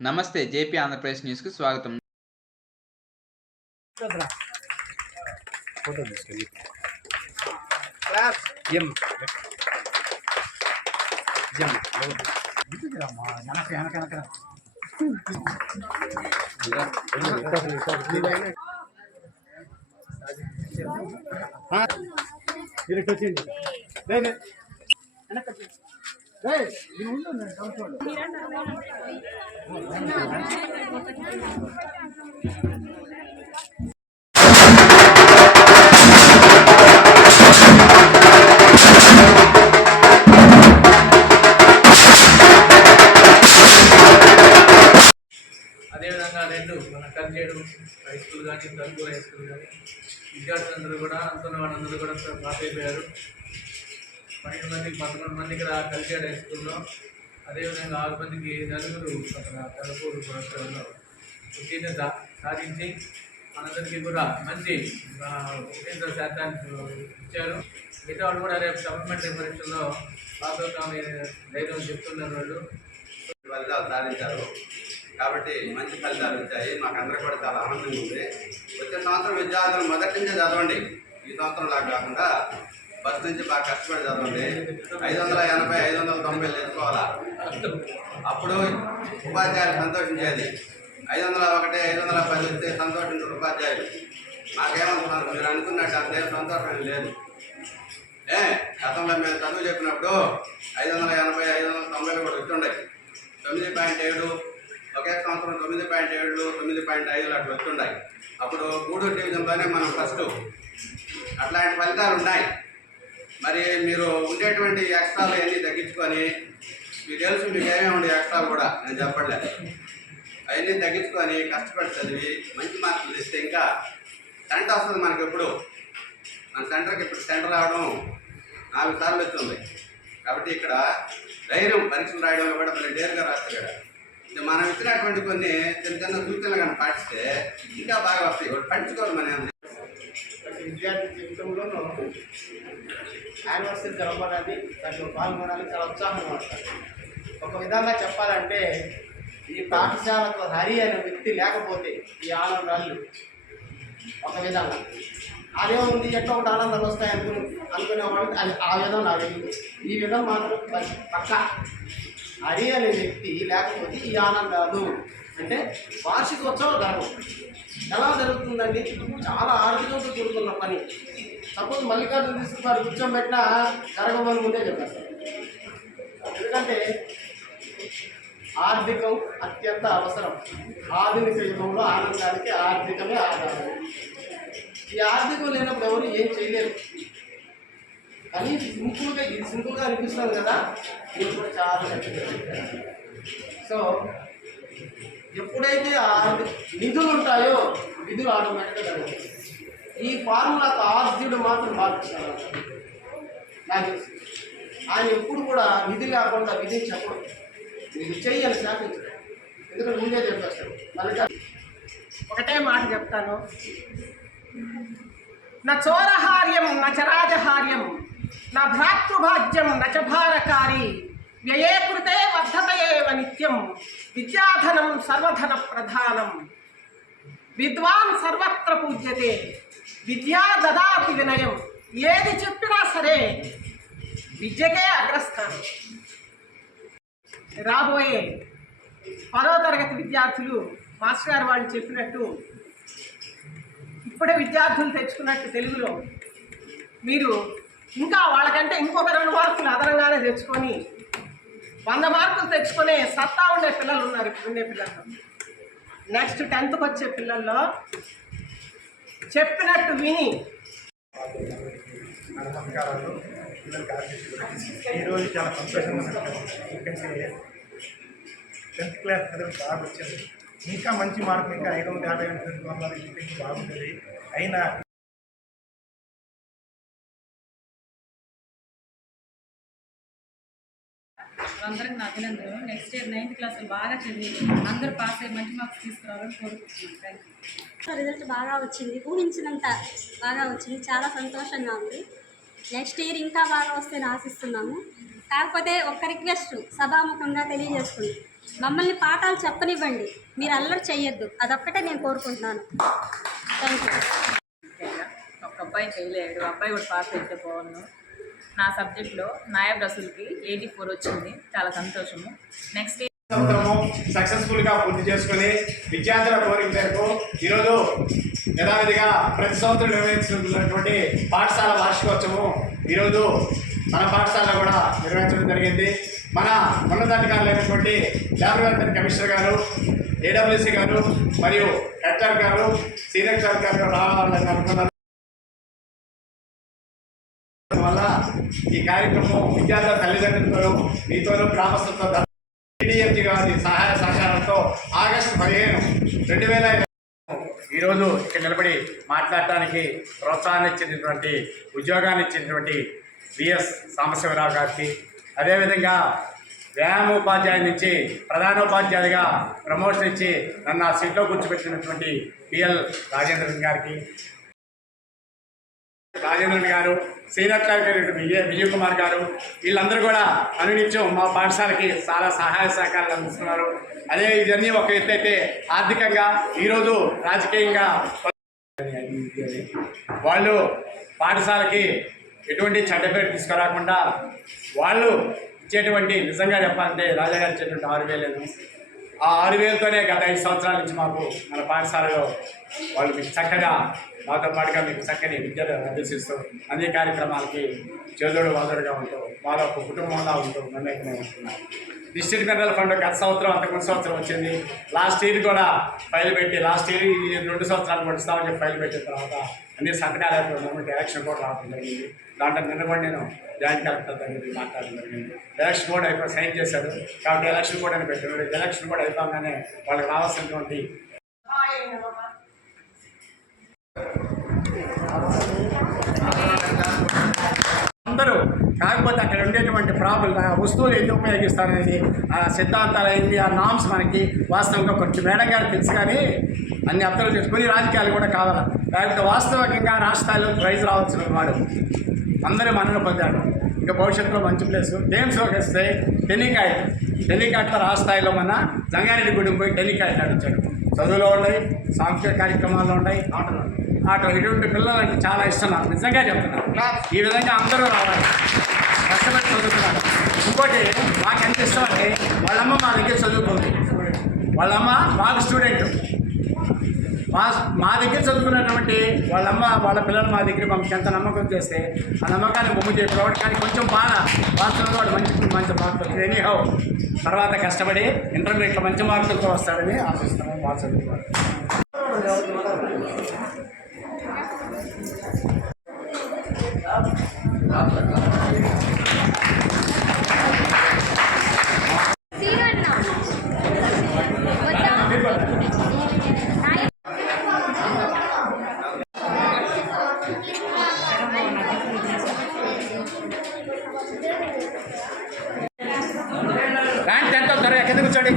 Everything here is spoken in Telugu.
నమస్తే జేపీ ఆంధ్రప్రదేశ్ న్యూస్కు స్వాగతం. అదేవిధంగా రెండు మన కంచేడు హై స్కూల్ కానీ తలుపు హై స్కూల్ కానీ విద్యార్థులందరూ కూడా అనుకున్న వాళ్ళందరూ కూడా పాస్ అయిపోయారు. 12 మందికి 11 మందికి కంచేడు హై స్కూల్లో, అదేవిధంగా 6 మందికి నలుగురు అక్కడ తలుపూరు పురస్కారంలో ఉత్తీర్ణత సాధించి మనందరికీ కూడా మంచి ఉత్తీర్ణత శాతాన్ని ఇచ్చారు. మిగతా వాళ్ళు కూడా రేపు సప్లిమెంటరీ పరీక్షల్లో పాస్ అవుతామని ధైర్యం చెప్తున్నారు. వాళ్ళు ఫలితాలు సాధించారు కాబట్టి మంచి ఫలితాలు వచ్చాయి. మాకందరికీ కూడా చాలా ఆనందంగా ఉంది. వచ్చే సంవత్సరం విద్యార్థులు మొదటి నుంచే చదవండి. ఈ సంవత్సరం లాగా కాకుండా ఫస్ట్ నుంచి బాగా కష్టపడి చదవండి. 580, 590 తెచ్చుకోవాలా. అప్పుడు ఉపాధ్యాయులు సంతోషించేది. 501, 510 వస్తే సంతోషించారు ఉపాధ్యాయులు. మాకేమంటున్నారు, మీరు అనుకున్నట్టు అంతే సంతోషం లేదు. గతంలో మేము చదువు చెప్పినప్పుడు 580, 590 కూడా వచ్చుండే. 9.7 ఒకే సంవత్సరం 9.7, 9.5 అట్లా వస్తుంటాయి. అప్పుడు గూడూరు డివిజన్లోనే మనం ఫస్ట్. అట్లాంటి ఫలితాలు ఉన్నాయి. మరి మీరు ఉండేటువంటి ఎక్స్ట్రాలు అన్నీ తగ్గించుకొని, మీకు తెలుసు మీకు ఏమేమి ఉండే ఎక్స్ట్రాలు కూడా నేను చెప్పట్లేదు, అవన్నీ తగ్గించుకొని కష్టపడి చదివి మంచి మార్కులు తెస్తే ఇంకా సెంటర్ వస్తుంది మనకి. ఎప్పుడు మన సెంటర్కి ఇప్పుడు సెంటర్ రావడం 4 సార్లు వచ్చింది. కాబట్టి ఇక్కడ ధైర్యం పరీక్షలు రాయడంలో కూడా మళ్ళీ డేరుగా రాస్తాడు. మనం ఇచ్చినటువంటి కొన్ని చిన్న చిన్న సూచనలు కానీ పాటిస్తే ఇంకా బాగా వస్తాయి. ఒకటి పట్టించుకోవాలి. మన విద్యార్థి జీవితంలోనూ యానివర్సరీ జరపాలని, దాంట్లో పాల్గొనాలని చాలా ఉత్సాహంగా పడతారు. ఒక విధంగా చెప్పాలంటే ఈ పాఠశాలకు హరి అనే వ్యక్తి లేకపోతే ఈ ఆనందాలు ఒక విధంగా అదేముంది, ఎట్లా ఒకటి ఆనందాలు వస్తాయి అనుకునేవాళ్ళు అది ఆ విధం నాకు తెలియదు. ఈ విధం మాత్రం పక్క హరి అనే వ్యక్తి లేకపోతే ఈ ఆనందాలు అంటే వార్షికోత్సవం జరగవు. ఎలా జరుగుతుందండి? చాలా ఆర్థికంతో కూడుకున్న పని. సపోజ్ మల్లికార్జున తీసుకున్నారు కూర్చోబెట్టినా జరగమని ముందే చెప్పారు. ఎందుకంటే ఆర్థికం అత్యంత అవసరం. ఆధునిక యుగంలో ఆనందానికి ఆర్థికమే ఆధారం. ఈ ఆర్థికం లేనప్పుడు ఎవరు ఏం చేయలేరు. కానీ ఇది సింపుల్గా అనిపిస్తుంది కదా, ఇది కూడా చాలా. సో ఎప్పుడైతే నిధులు ఉంటాయో విధులు ఆటోమేటిక్గా జరుగుతాయి. ఈ ఫార్ములాకు ఆర్జుడు మాత్రం బాధిస్తారు. నాకు తెలుసు ఆయన ఎప్పుడు కూడా విధి లేకుండా విధి చెప్పడం, ఇది చెయ్యాలి శాసించడం. ఎందుకంటే ముందే చెప్పేస్తాడు. మళ్ళీ ఒకటే మాట చెప్తాను, నా చోరహార్యం నచరాజహార్యం నా భ్రాతృభాజ్యం నచభారకారి వ్యయే కృతే వర్ధతయేవ నిత్యం విద్యాధనం సర్వధన ప్రధానం విద్వాన్ సర్వత్ర పూజ్యతే విద్యా దదాతి వినయం. ఏది చెప్పినా సరే విద్యకే అగ్రస్థానం. రాబోయే 10వ తరగతి విద్యార్థులు మాస్టర్ గారు వాళ్ళు చెప్పినట్టు ఇప్పుడే విద్యార్థులు తెచ్చుకున్నట్టు తెలుగులో మీరు ఇంకా వాళ్ళకంటే ఇంకొక 2 మార్కులు అదనంగానే తెచ్చుకొని 100 మార్కులు తెచ్చుకునే సత్తా ఉండే పిల్లలు ఉన్నారు. ఇప్పుడుండే పిల్లల్లో నెక్స్ట్ 10th వచ్చే పిల్లల్లో చెప్పినట్టు విని ఈరోజు చాలా సంతోషంగా ఎందుకంటే 10th క్లాస్ చదువు బాగా వచ్చింది. ఇంకా మంచి మార్కులు ఇంకా 550 బాగుంటుంది. అయినా అందరికి నా అభినందనలు. నెక్స్ట్ ఇయర్ 9th క్లాస్ బాగా చదివి అందరూ పాస్ అయ్యి మంచి మార్క్స్ తీసుకురావాలని కోరుకుంటున్నాను. Thank you. రిజల్ట్ బాగా వచ్చింది, ఊహించినంత బాగా వచ్చింది. చాలా సంతోషంగా ఉంది. నెక్స్ట్ ఇయర్ ఇంకా బాగా వస్తే ఆశిస్తున్నాము. కాకపోతే ఒక్క రిక్వెస్ట్ సభాముఖంగా తెలియజేస్తుంది, మమ్మల్ని పాఠాలు చెప్పనివ్వండి, మీరు అల్లరి చెయ్యొద్దు, అదొక్కటే నేను కోరుకుంటున్నాను. Thank you. ఒక అబ్బాయి ఫెయిల్ అయ్యాడు, అబ్బాయి కూడా పాస్ అయితే బాగున్నాను. నా సబ్జెక్ట్లో నాయబ్ రసూల్కి 84 వచ్చింది, చాలా సంతోషము. నెక్స్ట్ సంవత్సరము సక్సెస్ఫుల్గా పూర్తి చేసుకుని విద్యార్థుల కోరిక మేరకు ఈరోజు యథావిధిగా ప్రతి సంవత్సరం నిర్వహించుకున్నటువంటి పాఠశాల వార్షికోత్సవం ఈరోజు మన పాఠశాలలో కూడా నిర్వహించడం జరిగింది. మన ఉన్నతాధికారులైనటువంటి లేబర్ వెల్ఫేర్ కమిషనర్ గారు, ఏడబ్ల్యూసీ గారు మరియు హెడ్టర్ గారు, సీనియర్ కలెక్టర్ గారు రావాలని అనుకున్నారు. వల్ల ఈ కార్యక్రమం విద్యార్థుల తల్లిదండ్రులతో మీతోనూ గ్రామస్తులతో టీడీఎంజీ గారి సహాయ సహకారంతో ఆగస్టు 15, 2020 ఈరోజు ఇక్కడ నిలబడి మాట్లాడటానికి ప్రోత్సాహాన్ని ఇచ్చినటువంటి ఉద్యోగాన్ని ఇచ్చినటువంటి విఎస్ సాంబశివరావు గారికి, అదేవిధంగా వ్యాయామోపాధ్యాయుల నుంచి ప్రధానోపాధ్యాయులుగా ప్రమోషన్ ఇచ్చి నన్ను ఆ సీట్లో కూర్చోబెట్టినటువంటి పిఎల్ రాజేంద్రన్ గారికి, రాజేంద్రన్ గారు, సీనియర్ కలెక్టర్ విజయ్ కుమార్ గారు, వీళ్ళందరూ కూడా అనునిత్యం మా పాఠశాలకి చాలా సహాయ సహకారాలు అందిస్తున్నారు. అదే ఇవన్నీ ఒక ఎత్తు అయితే ఆర్థికంగా ఈరోజు రాజకీయంగా వాళ్ళు పాఠశాలకి ఎటువంటి చెడ్డ పేరు తీసుకురాకుండా వాళ్ళు ఇచ్చేటువంటి, నిజంగా చెప్పాలంటే రాజాగారు ఇచ్చేటువంటి 6,000, ఆ 6,000తోనే గత 5 సంవత్సరాల నుంచి మాకు మన పాఠశాలలో వాళ్ళు మీకు చక్కగా మాతో పాటుగా మీకు చక్కని విద్యను అభ్యసిస్తూ అన్ని కార్యక్రమాలకి చేదోడు వాదోడుగా ఉంటూ వాళ్ళ ఒక కుటుంబంగా ఉంటూ నన్ను ఉంటున్నాను. డిస్ట్రిక్ట్ మినరల్ ఫండ్ గత సంవత్సరం, అంతకుముందు సంవత్సరం వచ్చింది. లాస్ట్ ఇయర్ కూడా ఫైల్ పెట్టి, లాస్ట్ ఇయర్ 2 సంవత్సరాలు కూడా ఇస్తామని చెప్పి ఫైల్ పెట్టిన తర్వాత అన్ని సంకటాలు అయిపోయినాము. ఎలక్షన్ కూడా రావడం జరిగింది. దాంట్లో నిన్న కూడా నేను జాయింట్ కలెక్టర్ దగ్గర మాట్లాడడం జరిగింది. ఎలక్షన్ కూడా అయిపోయి సైన్ చేశారు కాబట్టి ఎలక్షన్ కూడా పెట్టారు. ఎలక్షన్ కూడా అయిపోగానే వాళ్ళకి రావాల్సినటువంటి అందరూ, కాకపోతే అక్కడ ఉండేటువంటి ప్రాబ్లం వస్తువులు ఎందుకు ఉపయోగిస్తారనేది ఆ సిద్ధాంతాలు అయింది, ఆ నామ్స్ మనకి వాస్తవంగా కొంచెం మేడం గారు తెలుసు. కానీ అన్ని అర్థాలు చేసుకుని రాజకీయాలు కూడా కావాలి. లేకపోతే వాస్తవికంగా రాష్ట్రాల్లో ప్రైజ్ రావాల్సిన వాడు అందరూ మన్నన పొందాడు. ఇంకా భవిష్యత్తులో మంచి ప్లేస్. గేమ్స్లోకి వస్తే టెలికాట్లో రాష్ట్ర స్థాయిలో మన జంగారెడ్డి గుడికి పోయి టెలికాట్ నడిచాడు. చదువులో ఉన్నాయి, సాంస్కృతిక కార్యక్రమాల్లో ఉన్నాయి, ఆటలు. ఇటువంటి పిల్లలంటే చాలా ఇష్టం నాకు, నిజంగా చెప్తున్నాను. ఈ విధంగా అందరూ రావాలి, కష్టపడి చదువుతున్నారు. ఇంకోటి నాకు ఎంత ఇష్టం అంటే వాళ్ళమ్మ మా దగ్గర చదువుకుంది. వాళ్ళమ్మ బాగా స్టూడెంట్. మా దగ్గర చదువుకున్నటువంటి వాళ్ళమ్మ వాళ్ళ పిల్లలు మా దగ్గర పంపించి ఎంత నమ్మకం చేస్తే ఆ నమ్మకాన్ని బొమ్మ చేయడం. కానీ కొంచెం బాధ, వాస్తవంగా వాడు మంచి మార్కులు ఎనీహౌ తర్వాత కష్టపడి ఇంటర్మీడియట్లో మంచి మార్కులతో వస్తాడని ఆశిస్తున్నాం. బాగా చదువుకోవాలి. ర్యాంక్ 10th అవుతారు. ఎక్కడ కూర్చోండి.